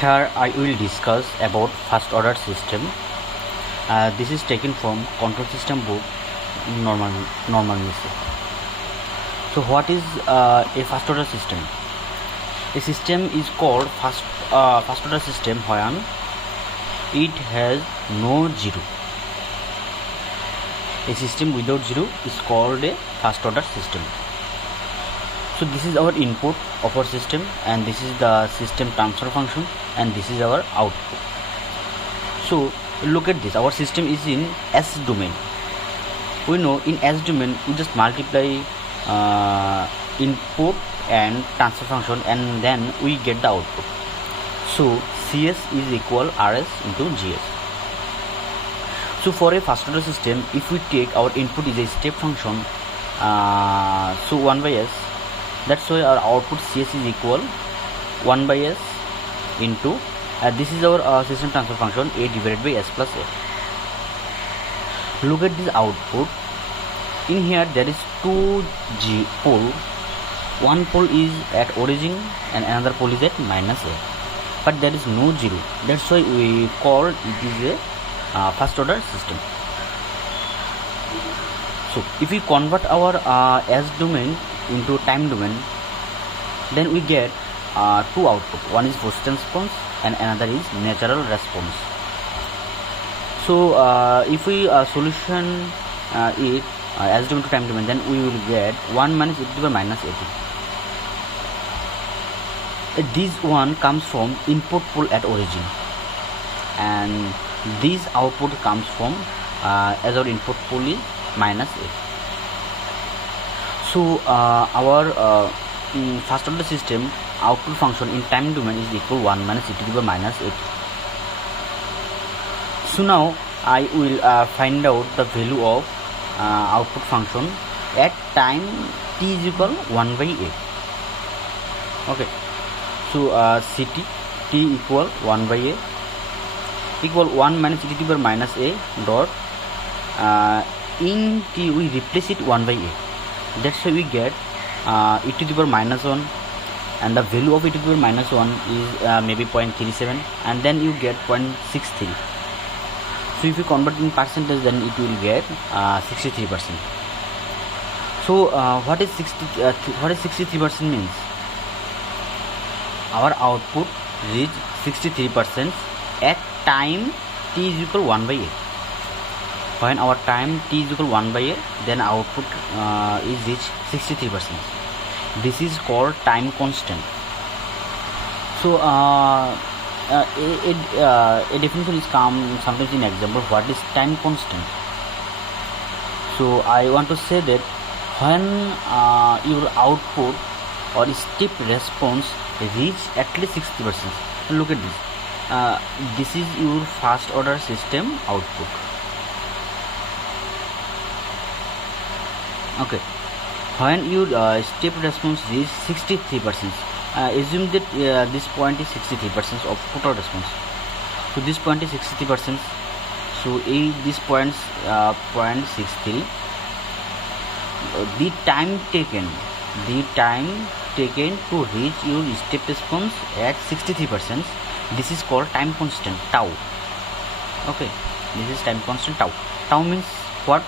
Here I will discuss about first order system. This is taken from control system book normal nise. So what is a first order system? A system is called first order system when it has no zero. A system without zero is called a first order system. So this is our input of our system, and this is the system transfer function, and this is our output. So look at this, our system is in S domain. We know in S domain we just multiply input and transfer function, and then we get the output. So CS is equal RS into GS. So for a first order system, if we take our input is a step function, so 1 by S, that's why our output CS is equal 1 by S into this is our system transfer function A divided by S plus A. Look at this output. In here there is two pole. One pole is at origin and another pole is at minus A, but there is no zero. That's why we call it is a first order system. So if we convert our S domain into time domain, then we get two output. One is forced response and another is natural response. So if we solution it as domain to time domain, then we will get 1 minus e to the power minus 18. This one comes from input pole at origin, and this output comes from as our input pole is minus 8. So our first order system output function in time domain is equal 1 minus e to the power minus 8. So now I will find out the value of output function at time t is equal 1 by a. Okay, so ct t equal 1 by a equal 1 minus e to the power minus a dot in t we replace it 1 by a. That's why we get e to the power minus 1, and the value of e to the power minus 1 is maybe 0.37, and then you get 0.63. So if you convert in percentage, then it will get 63%. So what is 63% means? Our output reach 63% at time t is equal 1 by a. When our time t is equal 1 by a, then output is reach 63%. This is called time constant. So a definition is come sometimes in example. What is time constant? So I want to say that when your output or step response reach at least 60%. Look at this. This is your first order system output. Okay, when your step response is 63%, assume that this point is 63% of total response. So this point is 60%. So this point's 0.63. The time taken to reach your step response at 63%. This is called time constant tau. Okay, this is time constant tau. Tau means what?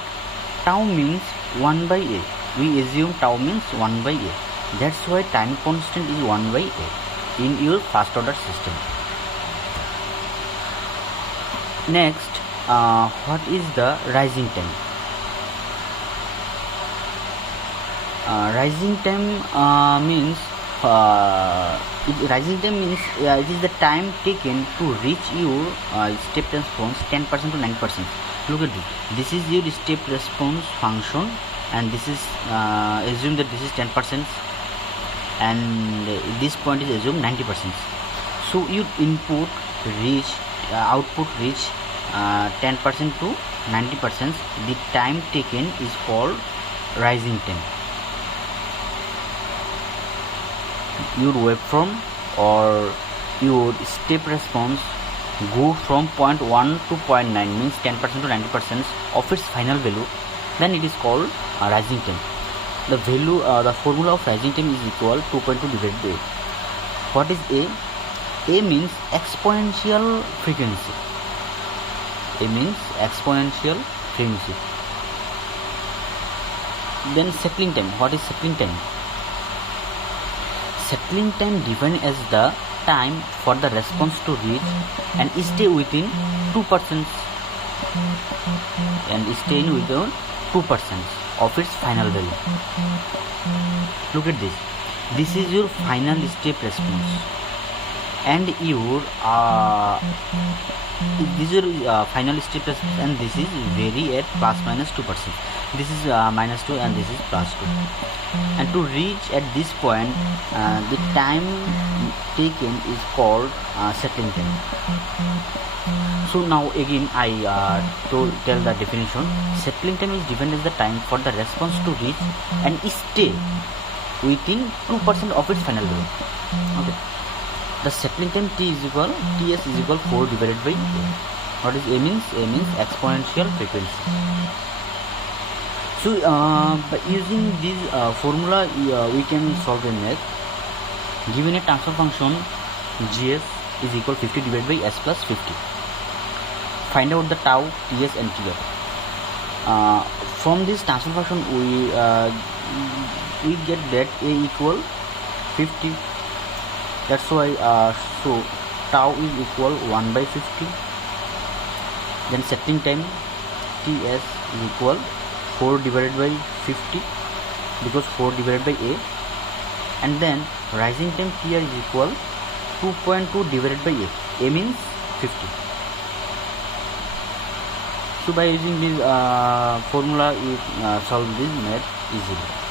Tau means 1 by a. We assume tau means 1 by a. That's why time constant is 1 by a in your first order system. Next, what is the rising time? Rising time means it is the time taken to reach your step response 10% to 9%. Look at this. This is your step response function, and this is assume that this is 10%, and this point is assumed 90%. So your input reach output reach 10% to 90%. The time taken is called rising time. Your waveform or your step response go from 0.1 to 0.9, means 10% to 90% of its final value, then it is called rising time. The value, the formula of rising time is equal 2.2 divided by A. What is A? A means exponential frequency. A means exponential frequency. Then settling time. What is settling time? Settling time defined as the time for the response to reach and stay within 2% of its final value. Look at this. This is your final step response, and your this is your final step response, and this is vary at plus minus 2%. This is minus 2 and this is plus 2. And to reach at this point, the time taken is called settling time. So now again I to tell the definition. Settling time is defined as the time for the response to reach and stay within 2% of its final value. Okay. The settling time Ts is equal 4 divided by A. What is A means? A means exponential frequency. So by using this formula we can solve a math. Given a transfer function Gs is equal 50 divided by S plus 50. Find out the tau, Ts and Tr. From this transfer function we get that A equal 50. That's why so tau is equal 1 by 50. Then settling time Ts is equal 4 divided by 50 because 4 divided by A, and then rising time Tr is equal 2.2 divided by A means 50. So by using this formula you solve this math easily.